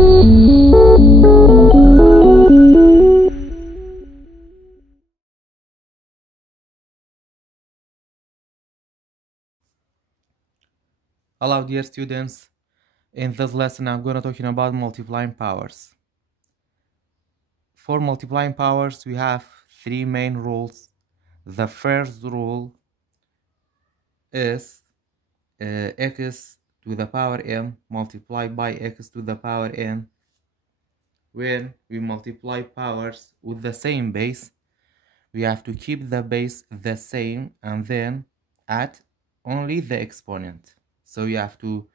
Hello dear students, in this lesson I'm going to talking about multiplying powers. For multiplying powers we have three main rules. The first rule is x to the power m multiplied by x to the power n. When we multiply powers with the same base, we have to keep the base the same and then add only the exponent. So you have to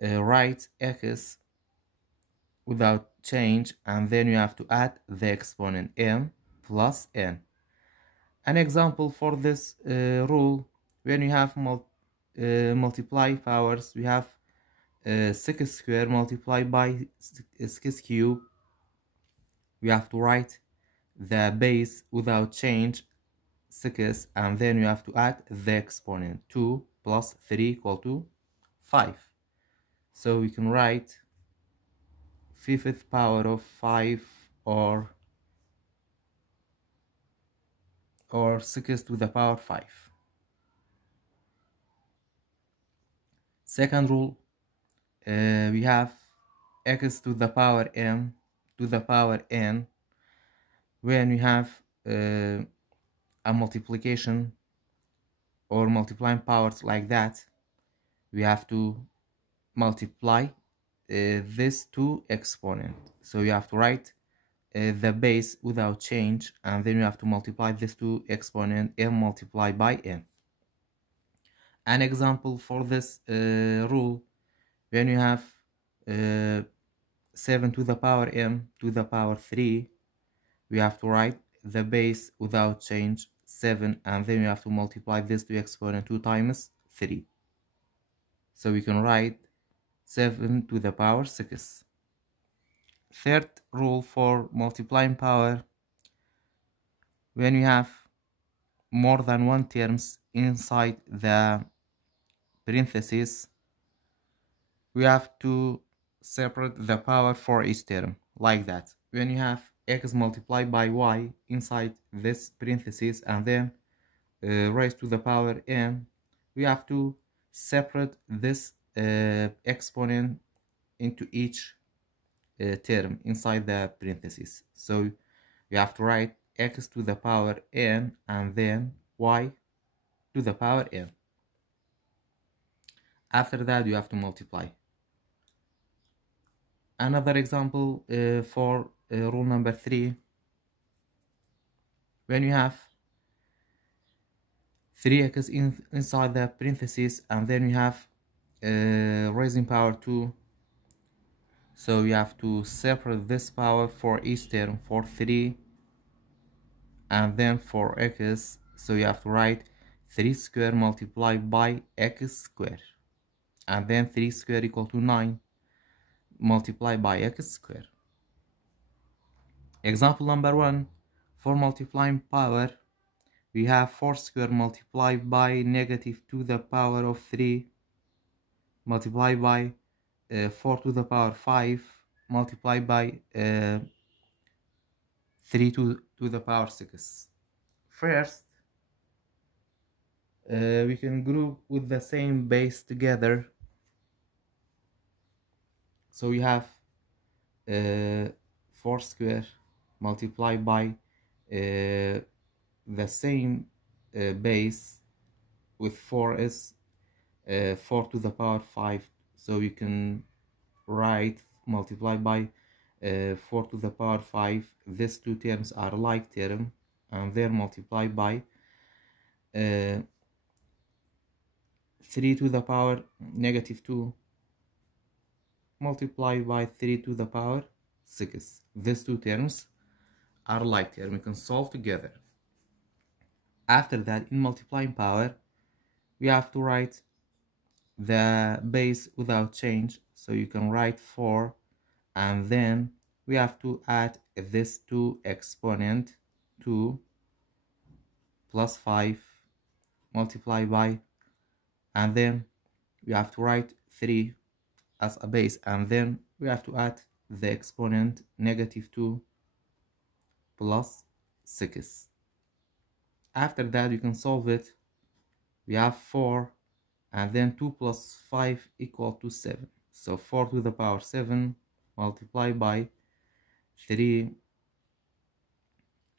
write x without change, and then you have to add the exponent m plus n. An example for this rule, when you have multiply powers, we have 6 squared multiplied by 6 cube. We have to write the base without change 6, and then you have to add the exponent 2 plus 3 equal to 5. So we can write 5th power of 5 or 6 to the power 5. Second rule, we have x to the power m to the power n. When we have a multiplication or multiplying powers like that, we have to multiply this two exponent. So you have to write the base without change, and then you have to multiply this two exponent m multiplied by n. An example for this rule, when you have 7 to the power m to the power 3, we have to write the base without change 7, and then you have to multiply this to exponent 2 times 3. So we can write 7 to the power 6. Third rule for multiplying power, when you have more than one terms inside the parentheses, we have to separate the power for each term like that. When you have x multiplied by y inside this parenthesis and then raised to the power n, we have to separate this exponent into each term inside the parenthesis. So you have to write x to the power n and then y to the power n. After that you have to multiply. Another example for rule number 3, when you have 3x inside the parentheses and then you have raising power 2, so you have to separate this power for each term, for 3 and then for x, so you have to write 3 squared multiplied by x squared, and then 3 squared equal to 9 multiplied by x squared. Example number 1, for multiplying power, we have 4 squared multiplied by negative to the power of 3 multiplied by 4 to the power 5 multiplied by 3 to the power 6. First, we can group with the same base together. So we have 4 squared multiplied by the same base with 4 is 4 to the power 5. So we can write multiplied by 4 to the power 5. These two terms are like term, and they're multiplied by 3 to the power negative 2 multiplied by 3 to the power 6. These two terms are like term. We can solve together. After that, in multiplying power, we have to write the base without change. So you can write 4, and then we have to add this 2 exponent 2 plus 5 multiplied by, and then we have to write 3 as a base, and then we have to add the exponent -2 plus 6. After that you can solve it. We have 4 and then 2 plus 5 equal to 7. So 4 to the power 7 multiplied by 3.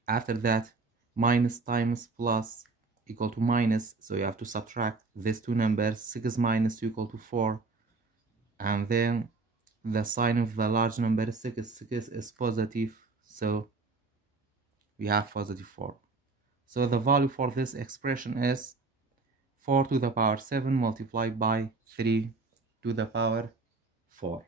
After that, minus times plus equal to minus, so you have to subtract these two numbers. 6 minus 2 equal to 4, and then the sign of the large number 6 is positive, so we have positive 4. So the value for this expression is 4 to the power 7 multiplied by 3 to the power 4.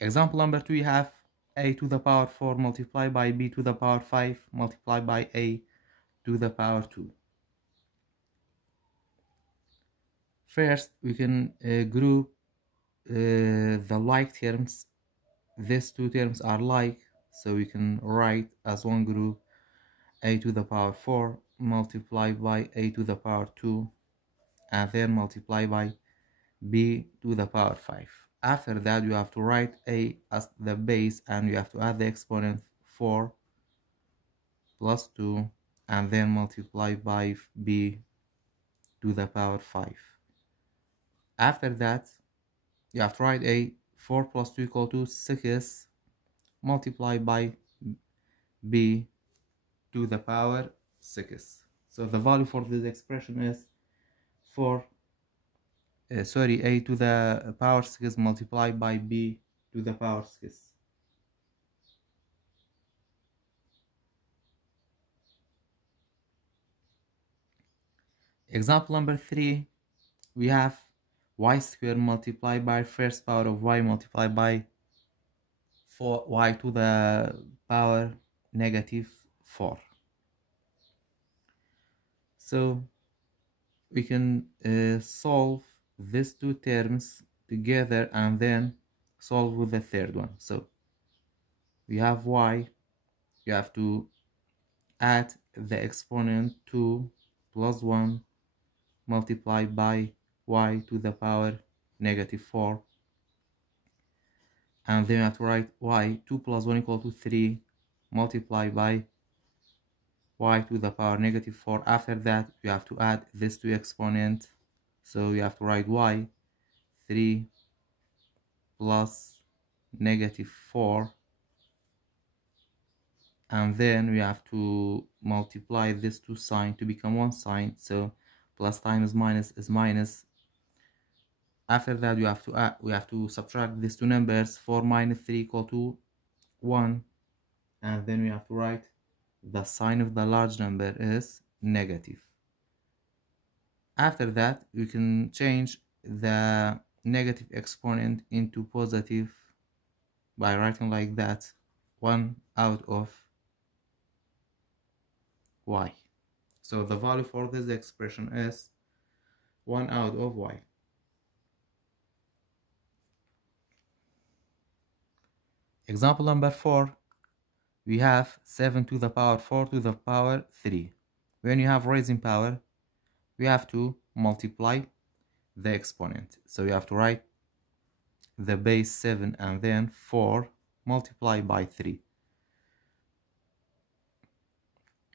Example number 2, you have a to the power 4 multiplied by b to the power 5 multiplied by a to the power 2. First, we can group the like terms. These two terms are like, so we can write as one group a to the power 4 multiplied by a to the power 2, and then multiply by b to the power 5. After that, you have to write a as the base, and you have to add the exponent 4 plus 2, and then multiply by b to the power 5. After that, you have to write a 4 plus 2 equal to 6 multiplied by b to the power 6. So the value for this expression is a to the power 6 multiplied by b to the power 6. Example number 3, we have y squared multiplied by first power of y multiplied by 4y to the power -4. So we can solve these two terms together and then solve with the third one. So we have y, you have to add the exponent 2 plus 1 multiplied by y to the power -4, and then you have to write y 2 plus 1 equal to 3 multiplied by y to the power -4. After that, you have to add these two exponents, so you have to write y 3 plus -4, and then we have to multiply these two signs to become one sign, so plus times minus is minus. After that, we have to subtract these two numbers. 4 minus 3 equal to 1, and then we have to write the sign of the large number is negative. After that, you can change the negative exponent into positive by writing like that, 1 out of y. So the value for this expression is 1 out of y. Example number 4, we have 7 to the power 4 to the power 3. When you have raising power, we have to multiply the exponent. So you have to write the base 7 and then 4 multiplied by 3.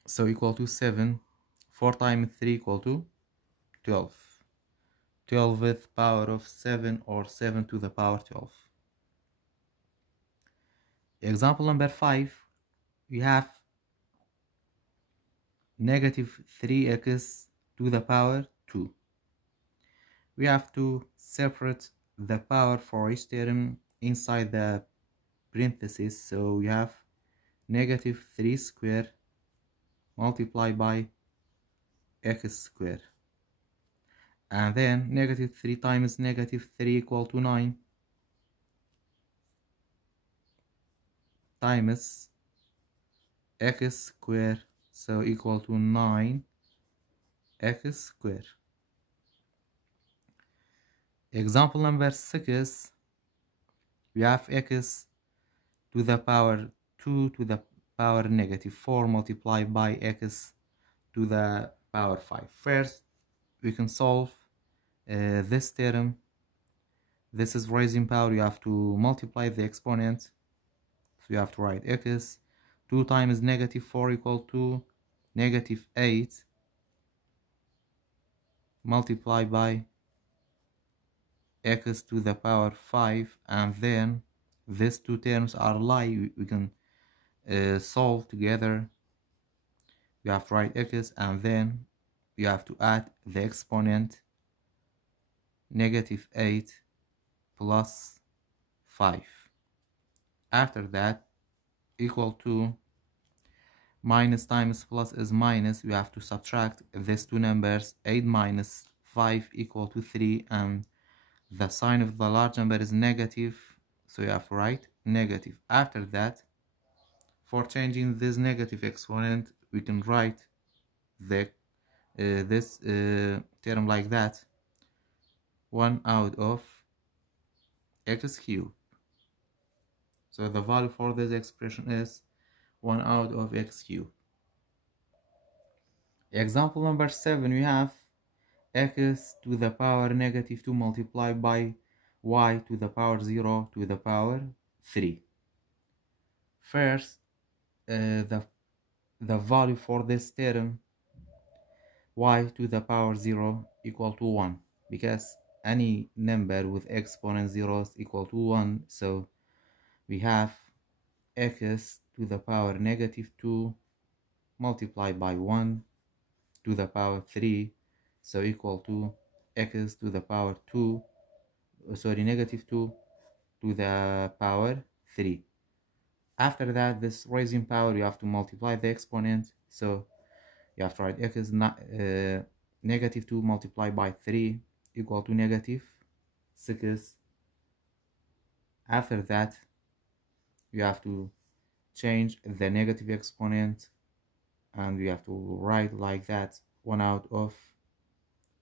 So equal to 7. 4 times 3 equal to 12. 12th power of 7, or 7 to the power 12. Example number 5, we have -3x to the power 2. We have to separate the power for each term inside the parentheses, so we have -3 squared multiplied by x squared, and then -3 times -3 equal to 9 times x squared, so equal to 9x squared. Example number 6, we have x to the power 2 to the power -4 multiplied by x to the power 5. First, we can solve this term This is raising power. You have to multiply the exponent. So you have to write x. 2 times negative 4 equal to negative 8 multiplied by x to the power 5, and then these two terms are like we can solve together. You have to write x, and then you have to add the exponent negative 8 plus 5. After that, equal to minus times plus is minus. You have to subtract these two numbers. 8 minus 5 equal to 3, and the sign of the large number is negative, so you have to write negative. After that, for changing this negative exponent, we can write the this term like that: 1 out of x cubed. So the value for this expression is 1 out of x cubed. Example number 7, we have x to the power negative 2 multiplied by y to the power 0 to the power 3. First, the value for this term, y to the power 0 equal to 1, because any number with exponent 0 is equal to 1. So we have x to the power negative 2 multiplied by 1 to the power 3, so equal to x to the power 2, negative 2 to the power 3. After that, this raising power, you have to multiply the exponent, so you have to write x negative 2 multiplied by 3 equal to negative 6. After that, you have to change the negative exponent, and we have to write like that: 1 out of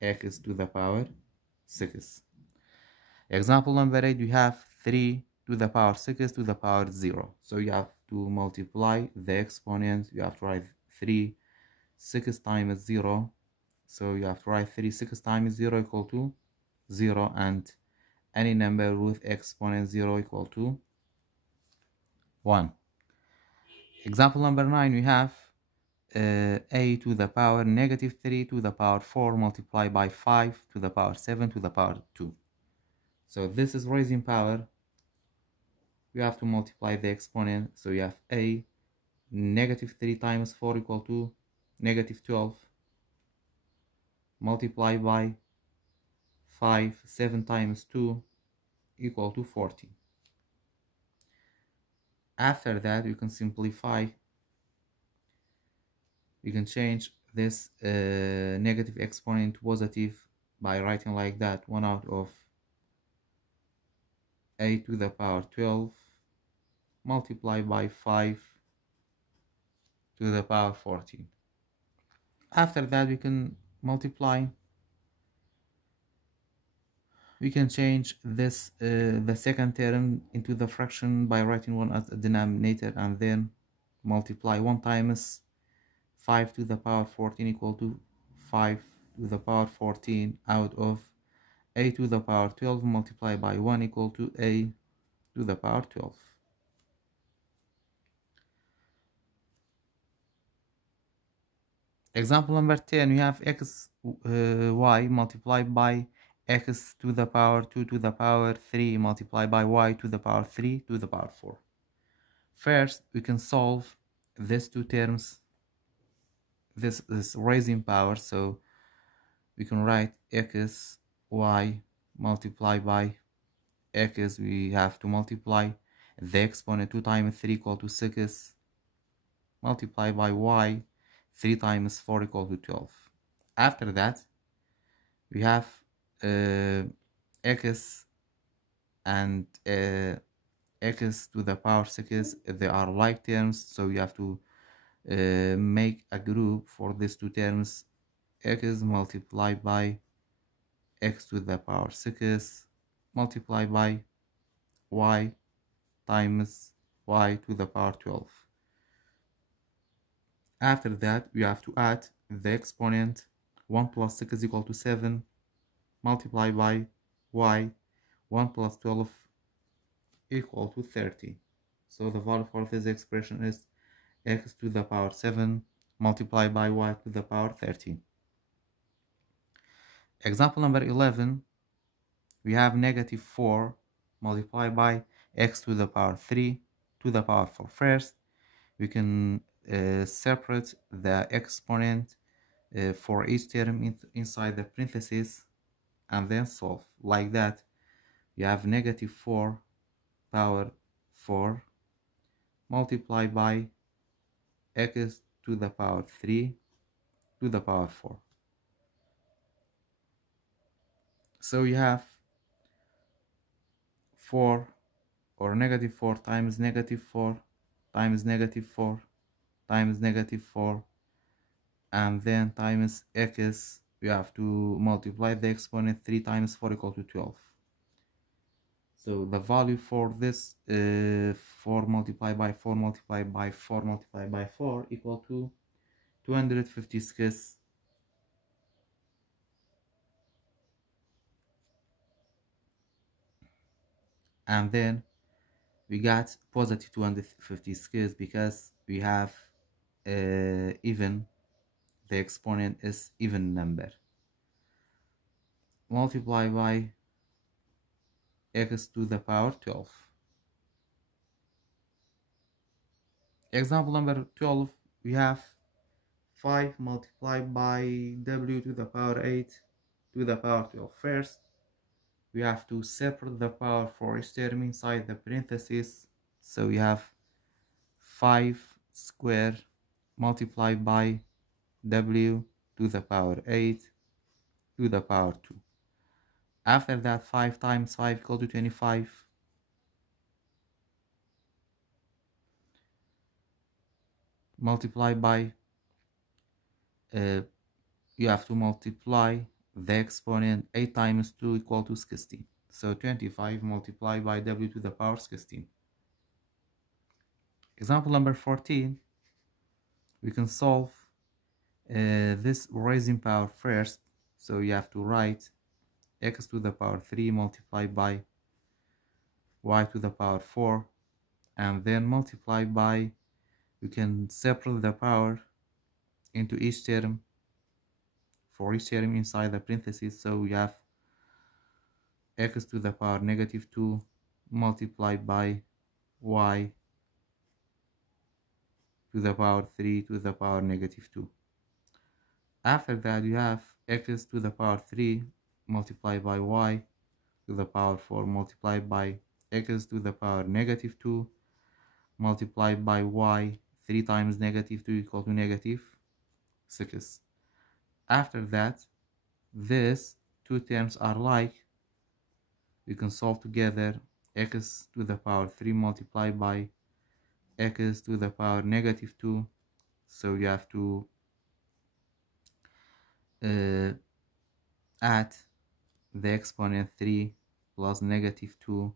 x to the power 6. Example number 8, we have 3 to the power 6 to the power 0. So you have to multiply the exponent. You have to write 3 6 times 0. So you have to write 3 6 times 0 equal to 0, and any number with exponent 0 equal to 1. Example number 9, we have a to the power negative 3 to the power 4 multiplied by 5 to the power 7 to the power 2. So this is raising power. You have to multiply the exponent. So you have a negative 3 times 4 equal to negative 12 multiplied by 5, 7 times 2 equal to 40. After that, you can simplify. You can change this negative exponent to positive by writing like that: 1 out of a to the power 12 multiplied by 5 to the power 14. After that, we can multiply. We can change this the second term into the fraction by writing 1 as a denominator, and then multiply 1 times 5 to the power 14 equal to 5 to the power 14 out of a to the power 12 multiplied by 1 equal to a to the power 12. Example number 10, we have x y multiplied by x to the power 2 to the power 3 multiplied by y to the power 3 to the power 4. First, we can solve these two terms. This is raising power, so we can write x y multiplied by x. We have to multiply the exponent. 2 times 3 equal to 6 multiplied by y. 3 times 4 equal to 12. After that, we have x and x to the power 6. They are like terms, so you have to make a group for these two terms: x multiplied by x to the power 6 multiplied by y times y to the power 12. After that, we have to add the exponent. 1 plus 6 is equal to 7 multiplied by y. 1 plus 12 equal to 30. So the value for this expression is x to the power 7 multiplied by y to the power 13. Example number 11, we have negative 4 multiplied by x to the power 3 to the power 4. First, we can separate the exponent for each term inside the parentheses and then solve. Like that, we have negative 4 power 4 multiplied by x to the power 3 to the power 4. So you have 4 or negative 4 times negative 4 times negative 4 times negative 4 and then times x. We have to multiply the exponent 3 times 4 equal to 12. So the value for this 4 multiplied by 4 multiplied by 4 multiplied by 4 equal to 256. And then we got positive 256 because we have even, the exponent is even number, multiply by x to the power 12. Example number 12, we have 5 multiplied by w to the power 8 to the power 12. First, we have to separate the power for each term inside the parentheses. So we have 5 squared multiplied by w to the power 8 to the power 2. After that, 5 times 5 equal to 25. Multiplied by, you have to multiply the exponent 8 times 2 equal to 16. So 25 multiplied by w to the power 16. Example number 14, we can solve this raising power first. So you have to write x to the power 3 multiplied by y to the power 4 and then multiply by, we can separate the power into each term for each term inside the parentheses. So we have x to the power negative 2 multiplied by y to the power 3 to the power negative 2. After that, you have x to the power 3 multiplied by y to the power 4 multiplied by x to the power negative 2 multiplied by y. 3 times negative 2 equal to negative 6. After that, these two terms are like, we can solve together x to the power 3 multiplied by x to the power negative 2. So you have to add the exponent 3 plus negative 2,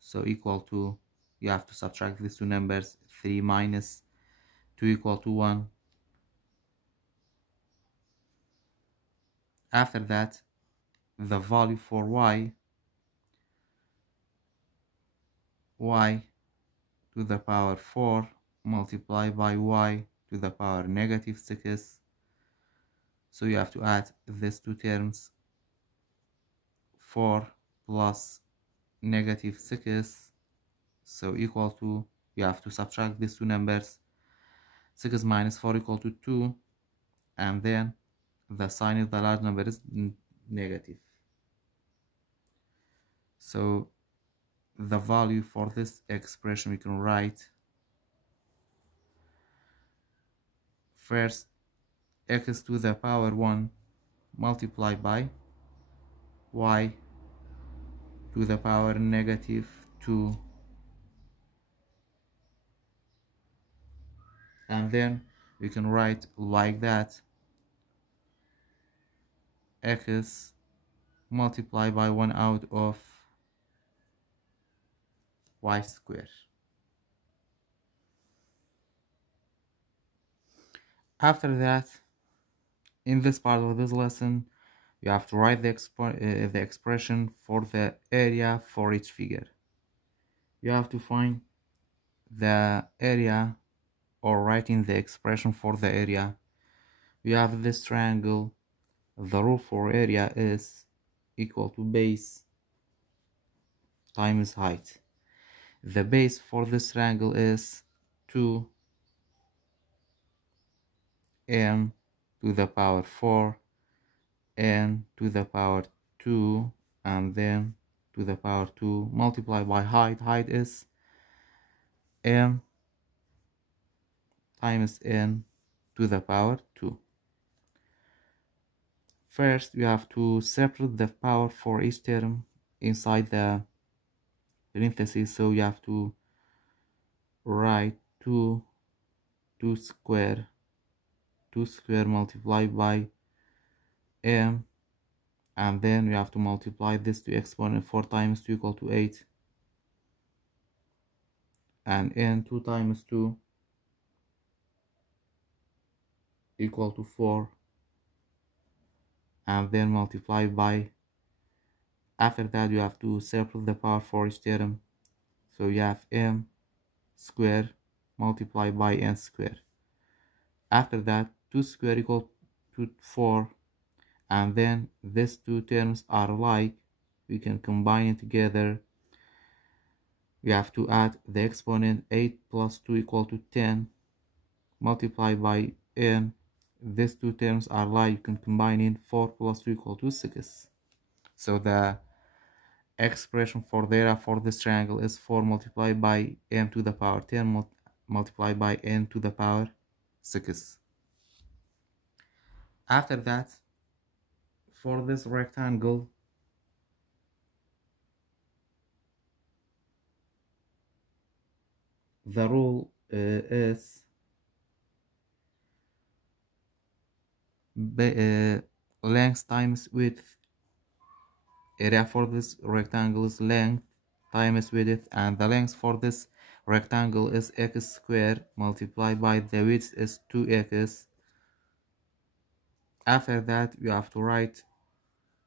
so equal to, you have to subtract these two numbers, 3 minus 2 equal to 1. After that, the value for y to the power 4 multiplied by y to the power negative 6. So you have to add these two terms, 4 plus negative 6, so equal to, you have to subtract these two numbers, 6 minus 4 equal to 2, and then the sign of the large number is negative. So the value for this expression we can write first x to the power 1 multiplied by y to the power negative 2, and then we can write like that, x multiplied by 1 out of y squared. After that, in this part of this lesson, you have to write the expression for the area for each figure. You have to find the area or writing the expression for the area. You have this triangle. The rule for area is equal to base times height. The base for this triangle is 2n to the power 4, n to the power 2, and then to the power 2 multiplied by height. Height is m times n to the power 2. First, you have to separate the power for each term inside the parentheses, so you have to write 2 square multiplied by m, and then we have to multiply this to exponent. 4 times 2 equal to 8, and n 2 times 2 equal to 4, and then multiply by. After that, you have to separate the power for each term, so you have m square multiplied by n square. After that, 2 square equal to 4, and then these two terms are alike, we can combine it together. We have to add the exponent. 8 plus 2 equal to 10 multiplied by n. These two terms are alike, you can combine it. 4 plus 2 equal to 6. So the expression for the area for this triangle is 4 multiplied by m to the power 10 multiplied by n to the power 6. After that, for this rectangle, the rule is length times width. Area for this rectangle is length times width, and the length for this rectangle is x squared multiplied by the width is 2x. After that, you have to write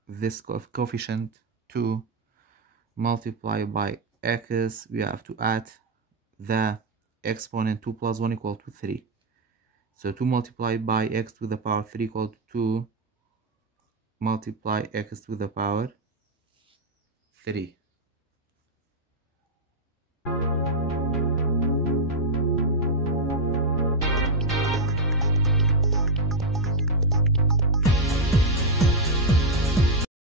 this coefficient 2 multiplied by x. We have to add the exponent. 2 plus 1 equal to 3. So 2 multiplied by x to the power 3 equal to 2 multiply x to the power 3.